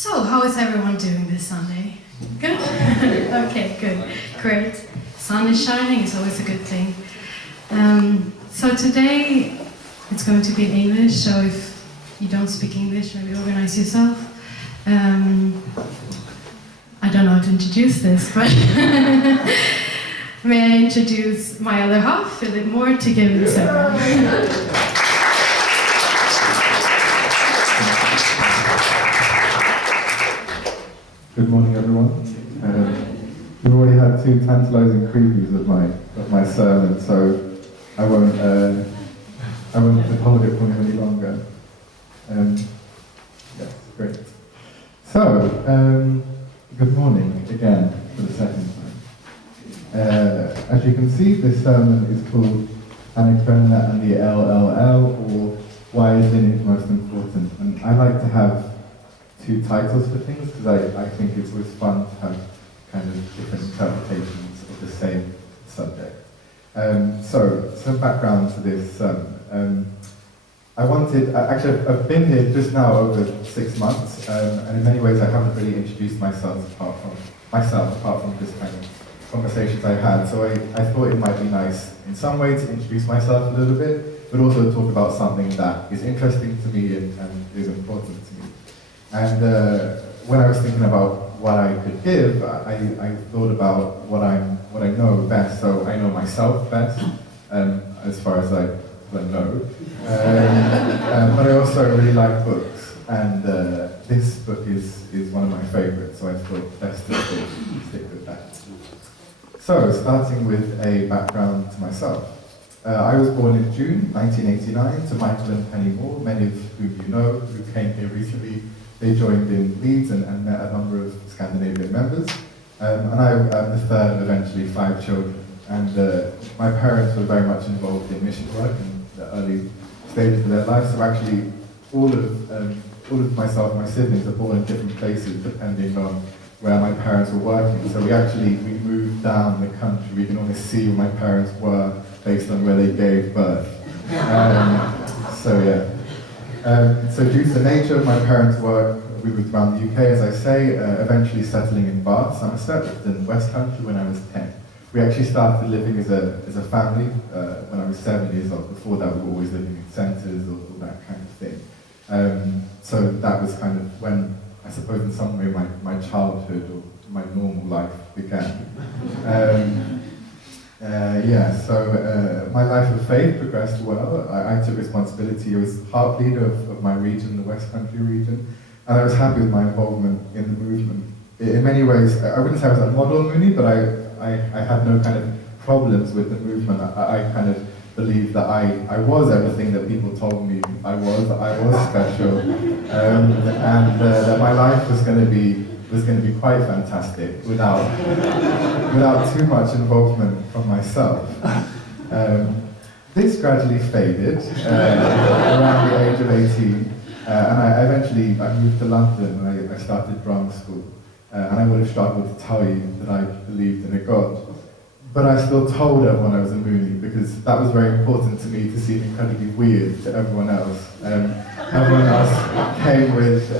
So, how is everyone doing this Sunday? Good? Okay, good. Great. Sun is shining, it's always a good thing. So today, it's going to be in English, so if you don't speak English, maybe organize yourself. I don't know how to introduce this, but may I introduce my other half, Philip Moore, to give him some. Good morning, everyone. We've already had two tantalising previews of my sermon, so I won't hold it for any longer. Yes, great. So, good morning again for the second time. As you can see, this sermon is called Andakt and the LLL, or Why is Lineage Most Important? And I like to have two titles for things because I think it's always fun to have kind of different interpretations of the same subject. So, some background to this sermon. I've been here just now over 6 months, and in many ways I haven't really introduced myself apart from just kind of conversations I've had. So I thought it might be nice in some way to introduce myself a little bit, but also talk about something that is interesting to me and is important to me. And when I was thinking about what I could give, I thought about what I know best. So I know myself best, as far as I know. But I also really like books, and this book is one of my favorites, so I thought best to stick with that. So, starting with a background to myself. I was born in June 1989 to Michael and Penny Moore, many of whom you know, who came here recently. They joined in Leeds and met a number of Scandinavian members. And I am the third of eventually 5 children. And my parents were very much involved in mission work in the early stages of their life. So actually, all of myself and my siblings are born in different places depending on where my parents were working. So we moved down the country. We can almost see where my parents were based on where they gave birth. So due to the nature of my parents' work, we moved around the UK, as I say, eventually settling in Bath, Somerset, in West Country when I was 10. We actually started living as a family when I was 7 years old. Before that, we were always living in centres or that kind of thing. So that was kind of when, I suppose in some way, my childhood or my normal life began. My life of faith progressed well. I took responsibility. I was heart leader of my region, the West Country region, and I was happy with my involvement in the movement. In many ways, I wouldn't say I was a model Mooney, but I had no kind of problems with the movement. I kind of believed that I was everything that people told me I was special, and that my life was going to be quite fantastic without too much involvement from myself. This gradually faded around the age of 18, and I eventually moved to London and I started drama school. And I would have struggled to tell you that I believed in a God. But I still told everyone I was a Mooney because that was very important to me to seem incredibly weird to everyone else. Everyone else came with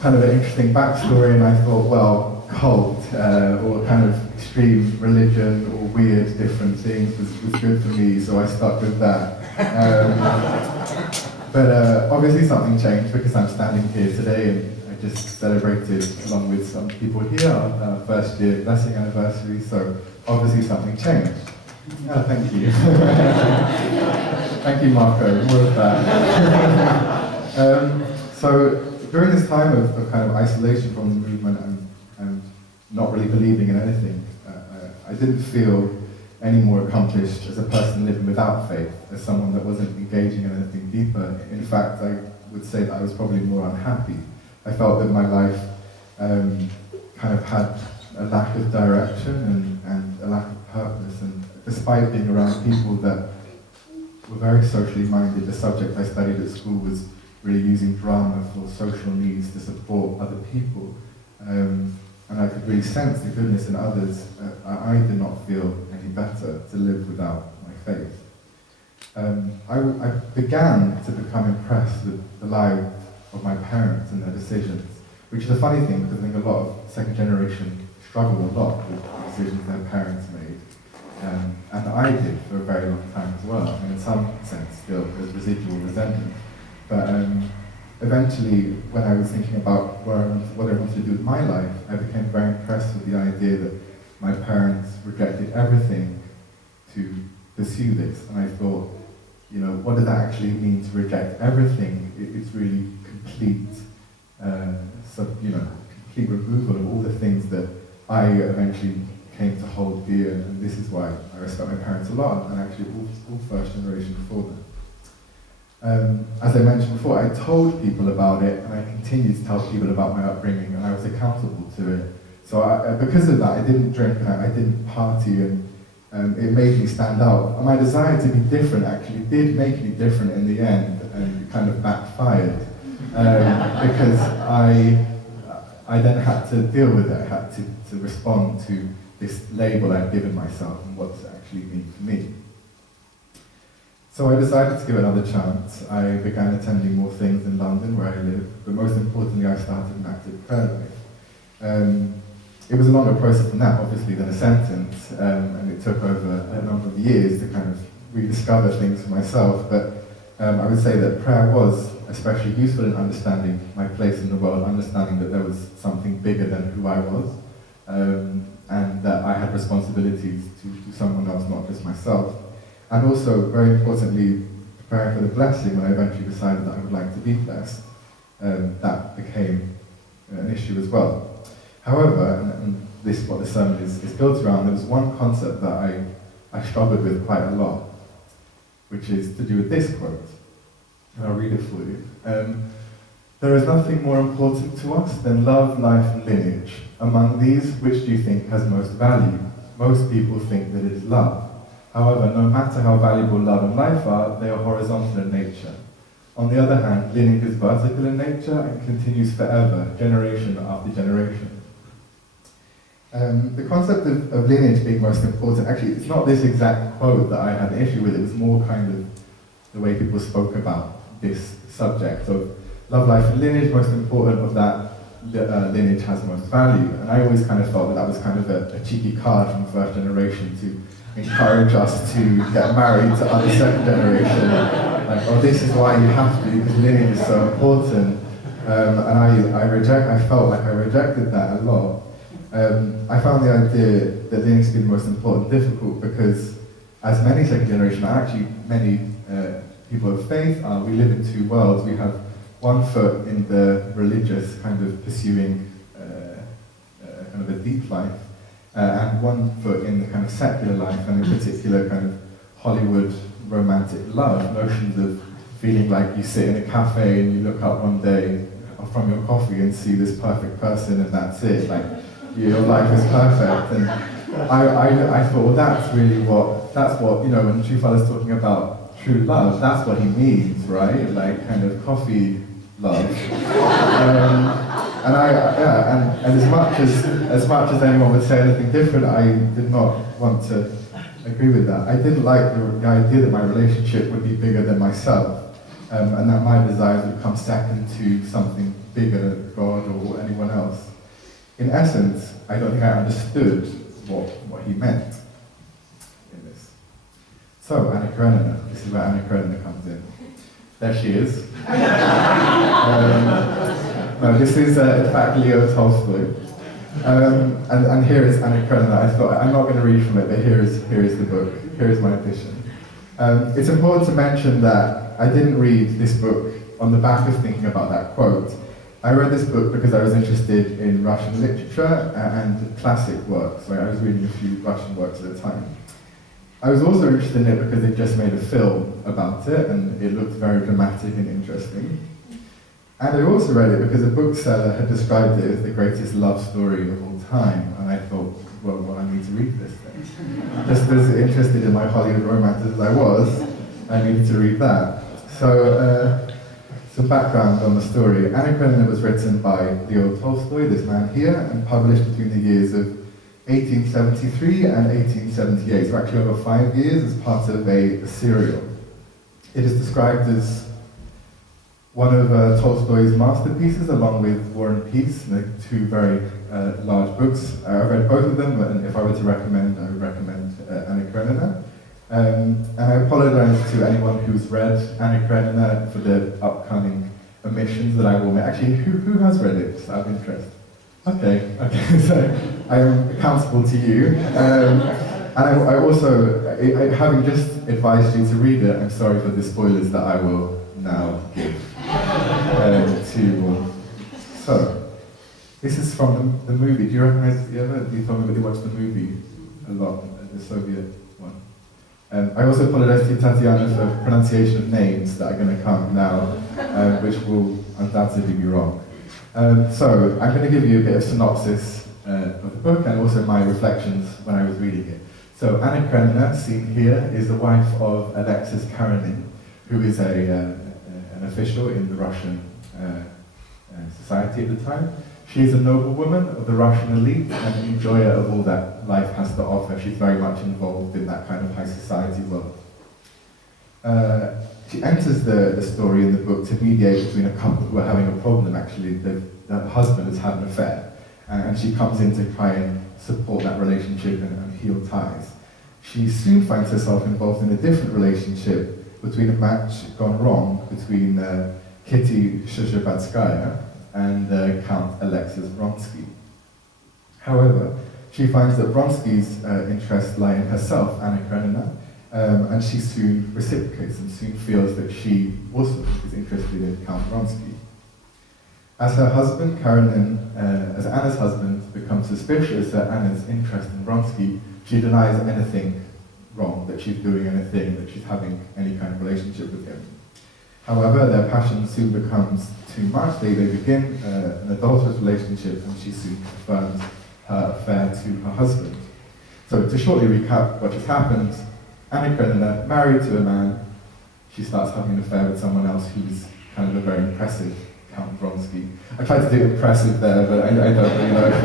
kind of an interesting backstory, and I thought, well, cult or kind of extreme religion or weird different things was good for me, so I stuck with that. But obviously something changed because I'm standing here today and I just celebrated along with some people here our first year blessing anniversary, so obviously something changed. Thank you. Thank you, Marco, more of that. So during this time of kind of isolation from the movement and not really believing in anything, I didn't feel any more accomplished as a person living without faith, as someone that wasn't engaging in anything deeper. In fact, I would say that I was probably more unhappy. I felt that my life kind of had a lack of direction and a lack of purpose, and despite being around people that were very socially minded, the subject I studied at school was really using drama for social needs to support other people. And I could really sense the goodness in others. I did not feel any better to live without my faith. I began to become impressed with the lives of my parents and their decisions, which is a funny thing because I think a lot of second generation struggle a lot with the decisions their parents made. And I did for a very long time as well. And in some sense, still, there's residual resentment. But eventually, when I was thinking about what I wanted to do with my life, I became very impressed with the idea that my parents rejected everything to pursue this. And I thought, you know, what does that actually mean to reject everything? It's really complete, complete removal of all the things that I eventually came to hold dear, and this is why I respect my parents a lot, and actually all first generation before them. As I mentioned before, I told people about it, and I continued to tell people about my upbringing, and I was accountable to it. So because of that, I didn't drink, and I didn't party, and it made me stand out. And my desire to be different actually did make me different in the end, and it kind of backfired, because I then had to deal with it. I had to respond to this label I'd given myself and what does it actually mean for me. So I decided to give it another chance. I began attending more things in London where I live, but most importantly I started an active prayer life. It was a longer process than that, obviously, than a sentence, and it took over a number of years to kind of rediscover things for myself, but I would say that prayer was especially useful in understanding my place in the world, understanding that there was something bigger than who I was, and that I had responsibilities to someone else, not just myself. And also, very importantly, preparing for the blessing when I eventually decided that I would like to be blessed. That became an issue as well. However, and this is what the sermon is built around, there was one concept that I struggled with quite a lot, which is to do with this quote. And I'll read it for you. There is nothing more important to us than love, life, and lineage. Among these, which do you think has most value? Most people think that it is love. However, no matter how valuable love and life are, they are horizontal in nature. On the other hand, lineage is vertical in nature and continues forever, generation after generation. The concept of lineage being most important, actually, it's not this exact quote that I had an issue with, it was more kind of the way people spoke about this subject of love, life, and lineage, most important of that, lineage has most value. And I always kind of felt that was kind of a cheeky card from the first generation to encourage us to get married to other second generation. Like, oh, this is why you have to, because lineage is so important. And I felt like I rejected that a lot. I found the idea that lineage is the most important difficult because, as many second generation, actually many people of faith are, we live in two worlds. We have one foot in the religious kind of pursuing kind of a deep life, and one foot in the kind of secular life, and in particular kind of Hollywood romantic love, notions of feeling like you sit in a cafe and you look up one day from your coffee and see this perfect person and that's it, like your life is perfect. And I thought, well, that's what, you know, when Truffaut is talking about true love, that's what he means, right? Like kind of coffee love. And as much as anyone would say anything different, I did not want to agree with that. I didn't like the idea that my relationship would be bigger than myself, and that my desires would come second to something bigger, God or anyone else. In essence, I don't think I understood what he meant in this. So, Anna Karenina, this is where Anna Karenina comes in. There she is. No, this is in fact Leo Tolstoy. And here is Anna Karenina. I thought, I'm not going to read from it, but here is the book. Here is my edition. It's important to mention that I didn't read this book on the back of thinking about that quote. I read this book because I was interested in Russian literature and classic works. Right? I was reading a few Russian works at the time. I was also interested in it because they just made a film about it, and it looked very dramatic and interesting. And I also read it because a bookseller had described it as the greatest love story of all time, and I thought, well, I need to read this thing. Just as interested in my Hollywood romance as I was, I needed to read that. So, some background on the story. Anna Karenina was written by Leo Tolstoy, this man here, and published between the years of 1873 and 1878, so actually over 5 years as part of a serial. It is described as one of Tolstoy's masterpieces, along with War and Peace, two very large books. I've read both of them, and if I were to recommend, I would recommend Anna Karenina. And I apologize to anyone who's read Anna Karenina for the upcoming omissions that I will make. Actually, who has read it, just out of interest? Okay, so I am accountable to you. And I also, having just advised you to read it, I'm sorry for the spoilers that I will now give to you all. So, this is from the movie. Do you recognize, you told me that you watched the movie a lot, the Soviet one. I also apologize to Tatiana for pronunciation of names that are going to come now, which will undoubtedly be wrong. So, I'm going to give you a bit of synopsis of the book and also my reflections when I was reading it. So, Anna Karenina, seen here, is the wife of Alexis Karenin, who is an official in the Russian society at the time. She is a noblewoman of the Russian elite and an enjoyer of all that life has to offer. She's very much involved in that kind of high society world. She enters the story in the book to mediate between a couple who are having a problem, actually. The husband has had an affair, and she comes in to try and support that relationship and heal ties. She soon finds herself involved in a different relationship between a match gone wrong between Kitty Shcherbetskaya and Count Alexis Vronsky. However, she finds that Vronsky's interests lie in herself, Anna Karenina, and she soon reciprocates and soon feels that she also is interested in Count Vronsky. As her husband, as Anna's husband becomes suspicious at Anna's interest in Vronsky, she denies anything wrong, that she's doing anything, that she's having any kind of relationship with him. However, their passion soon becomes too much. They begin an adulterous relationship, and she soon confirms her affair to her husband. So to shortly recap what just happened, Anna Karenina, married to a man, she starts having an affair with someone else who's kind of a very impressive Count Vronsky. I tried to do impressive there, but I don't really know if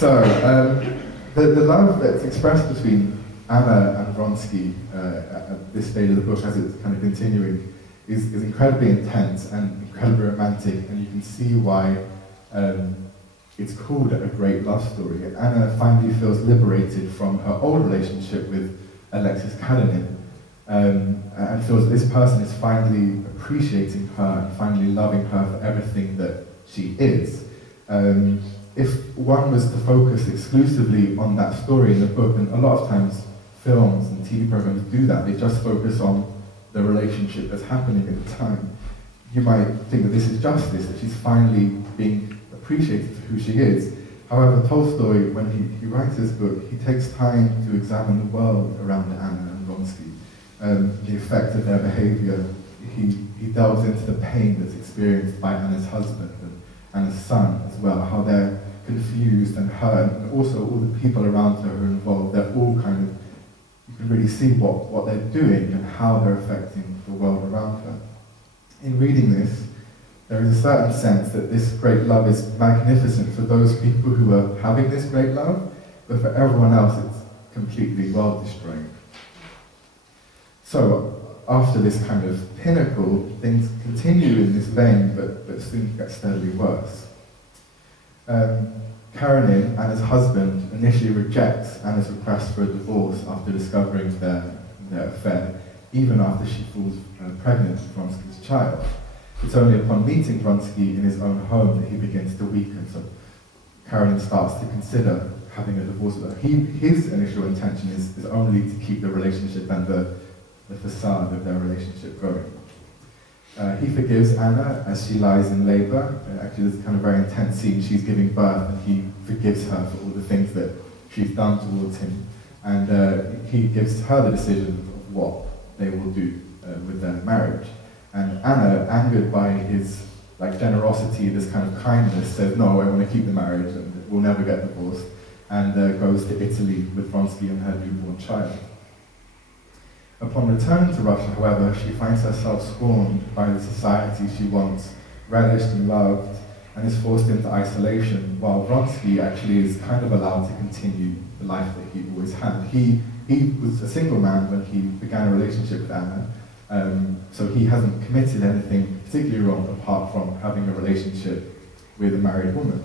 that. The love that's expressed between Anna and Vronsky at this stage of the book, as it's kind of continuing, is incredibly intense and incredibly romantic, and you can see why it's called a great love story. Anna finally feels liberated from her old relationship with Alexis Karenin, and feels that this person is finally appreciating her and finally loving her for everything that she is. If one was to focus exclusively on that story in the book, and a lot of times films and TV programs do that, they just focus on the relationship that's happening at the time, you might think that this is justice, that she's finally being appreciated for who she is. However, Tolstoy, when he writes this book, he takes time to examine the world around Anna and Vronsky, the effect of their behavior. He delves into the pain that's experienced by Anna's husband and Anna's son as well, how they're confused and hurt, and also all the people around her who are involved. They're all kind of, you can really see what they're doing and how they're affecting the world around her. In reading this, there is a certain sense that this great love is magnificent for those people who are having this great love, but for everyone else it's completely world-destroying. So, after this kind of pinnacle, things continue in this vein, but soon get steadily worse. Karenin, Anna's husband, initially rejects Anna's request for a divorce after discovering their affair, even after she falls pregnant with Vronsky's child. It's only upon meeting Vronsky in his own home that he begins to weaken, so Karenin starts to consider having a divorce with her. His initial intention is only to keep the relationship and the facade of their relationship going. He forgives Anna as she lies in labor. Actually, there's a kind of very intense scene. She's giving birth, and he forgives her for all the things that she's done towards him. And he gives her the decision of what they will do with their marriage. And Anna, angered by his generosity, this kind of kindness, says, no, I want to keep the marriage, and we'll never get divorced, and goes to Italy with Vronsky and her newborn child. Upon returning to Russia, however, she finds herself scorned by the society she once relished and loved, and is forced into isolation, while Vronsky actually is kind of allowed to continue the life that he always had. He was a single man when he began a relationship with Anna, So he hasn't committed anything particularly wrong apart from having a relationship with a married woman.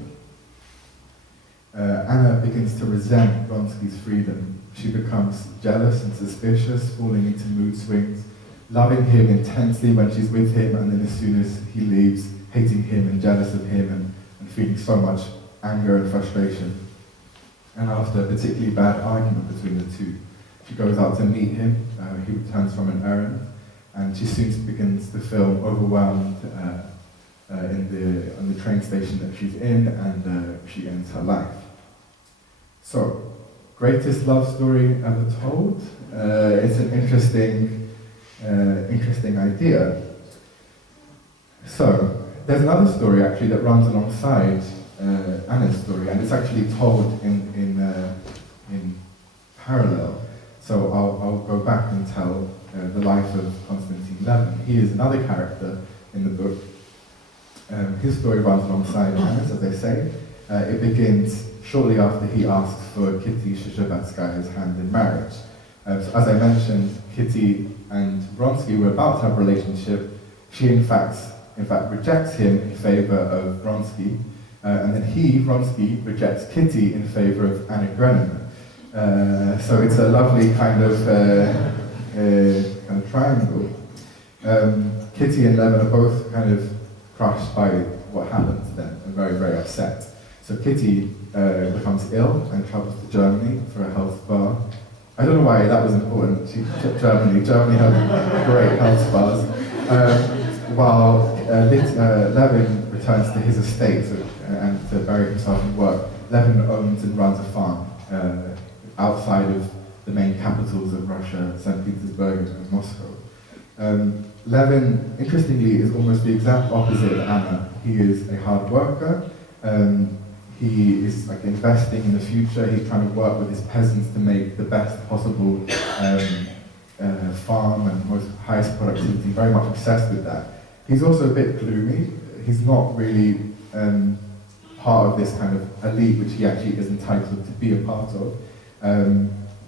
Anna begins to resent Vronsky's freedom. She becomes jealous and suspicious, falling into mood swings, loving him intensely when she's with him, and then as soon as he leaves, hating him and jealous of him and feeling so much anger and frustration. And after a particularly bad argument between the two, she goes out to meet him. He returns from an errand, and she soon begins to feel overwhelmed on the train station that she's in, and she ends her life. So, greatest love story ever told? It's an interesting idea. So, there's another story actually that runs alongside Anna's story, and it's actually told in parallel. So I'll go back and tell the life of Konstantin Levin. He is another character in the book. His story runs alongside Anna's, as I say. It begins shortly after he asks for Kitty Shcherbetskaya's hand in marriage. So as I mentioned, Kitty and Vronsky were about to have a relationship. She in fact rejects him in favor of Vronsky, and then Vronsky, rejects Kitty in favor of Anna Grenina. So it's a lovely kind of triangle. Kitty and Levin are both kind of crushed by what happens then, and very, very upset. So Kitty becomes ill and travels to Germany for a health spa. I don't know why that was important. She took Germany. Germany has great health spas. While Levin returns to his estate and to bury himself in work. Levin owns and runs a farm outside of the main capitals of Russia, St. Petersburg and Moscow. Levin, interestingly, is almost the exact opposite of Anna. He is a hard worker. He is like investing in the future. He's trying to work with his peasants to make the best possible farm and most highest productivity. Very much obsessed with that. He's also a bit gloomy. He's not really part of this kind of elite which he actually is entitled to be a part of.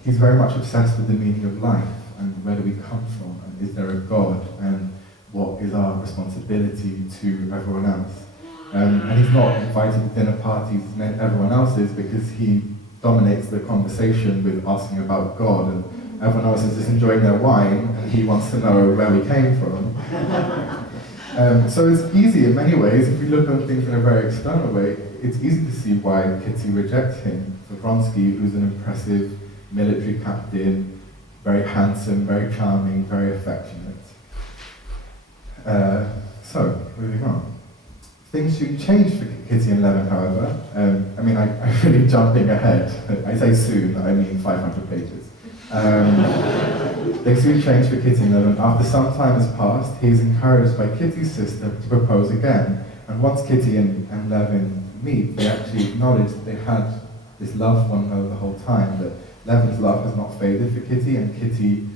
He's very much obsessed with the meaning of life and where do we come from and is there a God and what is our responsibility to everyone else. And he's not invited to dinner parties and everyone else is because he dominates the conversation with asking about God and everyone else is just enjoying their wine and he wants to know where we came from. So it's easy in many ways, if we look at things in a very external way, it's easy to see why Kitty rejects him. For Vronsky, who's an impressive military captain, very handsome, very charming, very affectionate. So, moving on. Things soon changed for Kitty and Levin, however. I'm really jumping ahead. I say soon, I mean 500 pages. Things soon changed for Kitty and Levin. After some time has passed, he's encouraged by Kitty's sister to propose again. And once Kitty and Levin meet, they actually acknowledge that they had this love for one another the whole time, that Levin's love has not faded for Kitty, and Kitty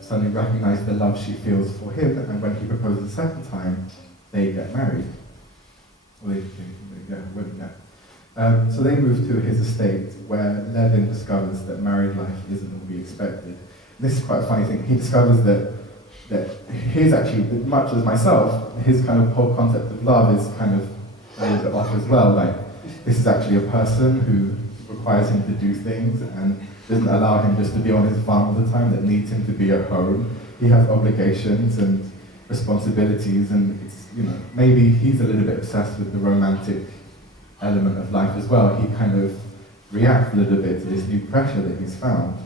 suddenly recognized the love she feels for him, and when he proposes a second time, they get married. So they move to his estate, where Levin discovers that married life isn't what we expected. This is quite a funny thing. He discovers that his actually, much as myself, his kind of whole concept of love is kind of a little bit off as well. Like, this is actually a person who requires him to do things and doesn't allow him just to be on his farm all the time, that needs him to be at home. He has obligations and responsibilities, and it's, maybe he's a little bit obsessed with the romantic element of life as well. He kind of reacts a little bit to this new pressure that he's found.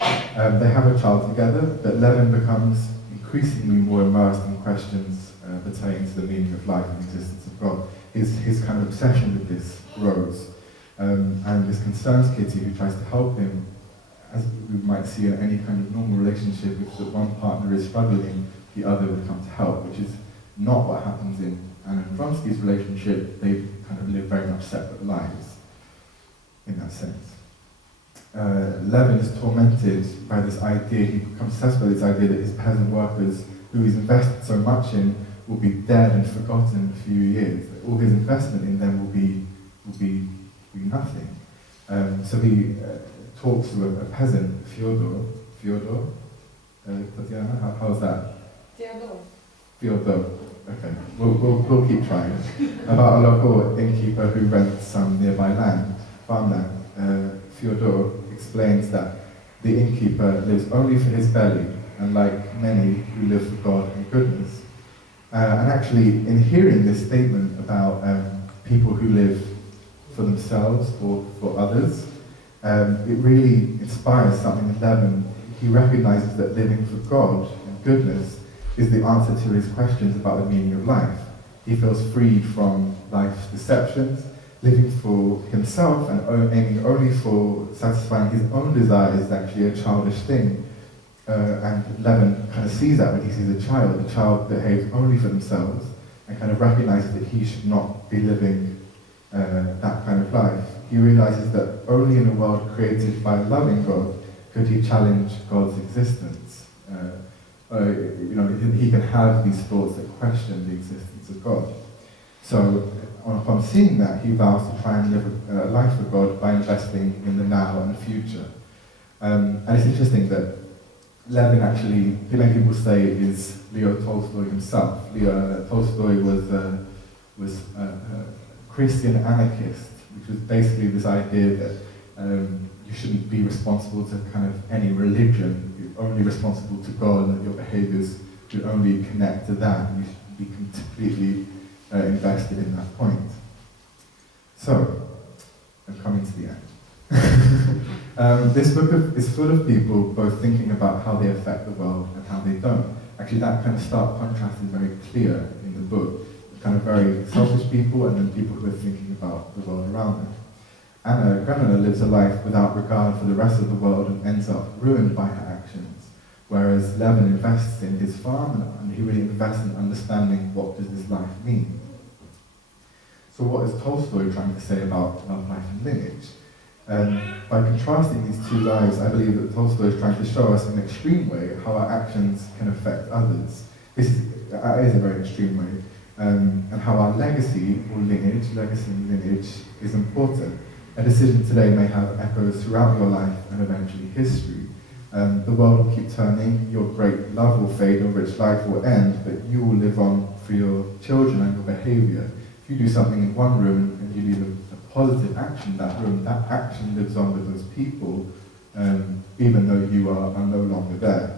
They have a child together, but Levin becomes increasingly more immersed in questions pertaining to the meaning of life and the existence of God. His kind of obsession with this grows, and this concerns Kitty, who tries to help him. As we might see in any kind of normal relationship, if the one partner is struggling, the other would come to help, which is not what happens in Anna and Vronsky's relationship. They kind of live very much separate lives in that sense. Levin is tormented by this idea, he becomes obsessed by this idea that his peasant workers, who he's invested so much in, will be dead and forgotten in a few years. That all his investment in them will be nothing. So he talks to a peasant, Fyodor, that's Diana? How's that? Theodore. Theodore. Okay, we'll keep trying. About a local innkeeper who rents some nearby land, farmland. Theodore explains that the innkeeper lives only for his belly, and like many who live for God and goodness. And actually, in hearing this statement about people who live for themselves or for others, it really inspires something in Levin. He recognizes that living for God and goodness is the answer to his questions about the meaning of life. He feels freed from life's deceptions, living for himself and aiming only for satisfying his own desires is actually a childish thing. And Levin kind of sees that when he sees a child behaves only for themselves and kind of recognizes that he should not be living that kind of life. He realizes that only in a world created by a loving God could he challenge God's existence. He can have these thoughts that question the existence of God. So, upon seeing that, he vows to try and live a life for God by investing in the now and the future. And it's interesting that Levin actually, many people say, is Leo Tolstoy himself. Leo Tolstoy was a Christian anarchist, which was basically this idea that you shouldn't be responsible to kind of any religion. You're only responsible to God, and that your behaviors should only connect to that. You should be completely invested in that point. So, I'm coming to the end. This book is full of people both thinking about how they affect the world and how they don't. Actually, that kind of stark contrast is very clear in the book. Kind of very selfish people and then people who are thinking about the world around them. Anna Karenina lives a life without regard for the rest of the world and ends up ruined by her actions, whereas Levin invests in his farm and he really invests in understanding what does this life mean. So what is Tolstoy trying to say about love, life and lineage? By contrasting these two lives, I believe that Tolstoy is trying to show us in an extreme way how our actions can affect others. This is a very extreme way. And how our legacy and lineage is important. A decision today may have echoes throughout your life and eventually history. The world will keep turning, your great love will fade, your rich life will end, but you will live on for your children and your behavior. If you do something in one room and you leave a positive action in that room, that action lives on with those people, even though you are no longer there.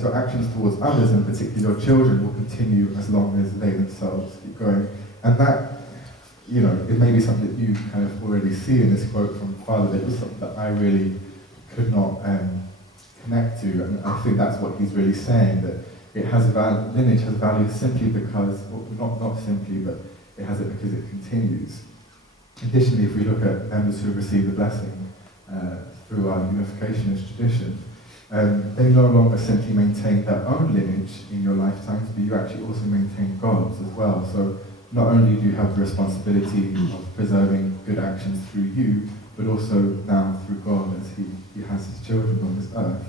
So actions towards others, and particularly your children, will continue as long as they themselves keep going. And that, it may be something that you kind of already see in this quote from Father, but it was something that I really could not connect to. And I think that's what he's really saying, that it has lineage has value simply because, well, not simply, but it has it because it continues. Additionally, if we look at members who have received the blessing through our unificationist tradition, they no longer simply maintain their own lineage in your lifetimes, but you actually also maintain God's as well. So not only do you have the responsibility of preserving good actions through you, but also now through God as he has his children on this earth.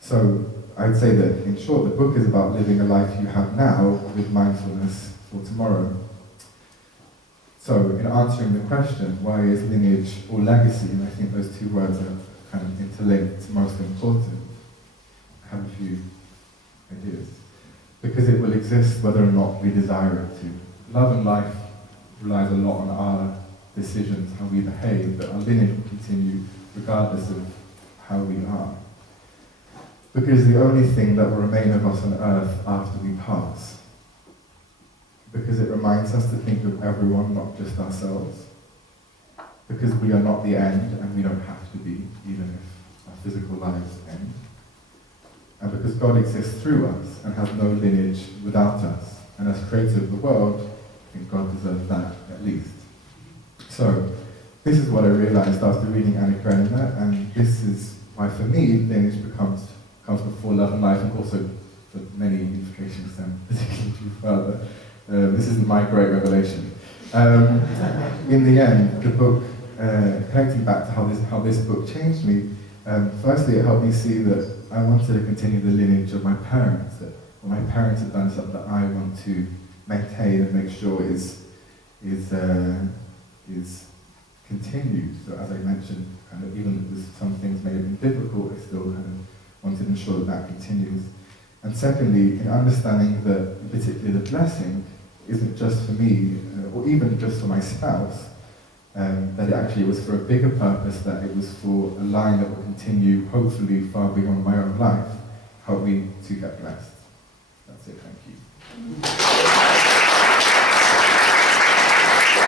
So I'd say that, in short, the book is about living a life you have now with mindfulness for tomorrow. So in answering the question, why is lineage or legacy, and I think those two words are kind of interlinked, most important, I have a few ideas. Because it will exist whether or not we desire it to. Love and life relies a lot on our decisions, how we behave, but our lineage will continue regardless of how we are. Because the only thing that will remain of us on earth after we pass. Because it reminds us to think of everyone, not just ourselves. Because we are not the end, and we don't have to be, even if our physical lives end. And because God exists through us, and has no lineage without us. And as creator of the world, I think God deserves that, at least. So, this is what I realized after reading Anna Karenina, and this is why, for me, lineage comes before love and life, and also for many implications, and particularly further. This isn't my great revelation. In the end, the book, connecting back to how this book changed me, firstly it helped me see that I wanted to continue the lineage of my parents, that what my parents have done something that I want to maintain and make sure is continued. So as I mentioned, kind of even if some things may have been difficult, I still kind of ensure that that continues. And secondly, in understanding that particularly the blessing isn't just for me, or even just for my spouse, that it actually was for a bigger purpose, that it was for a line that will continue, hopefully far beyond my own life. Help me to get blessed. That's it, thank you.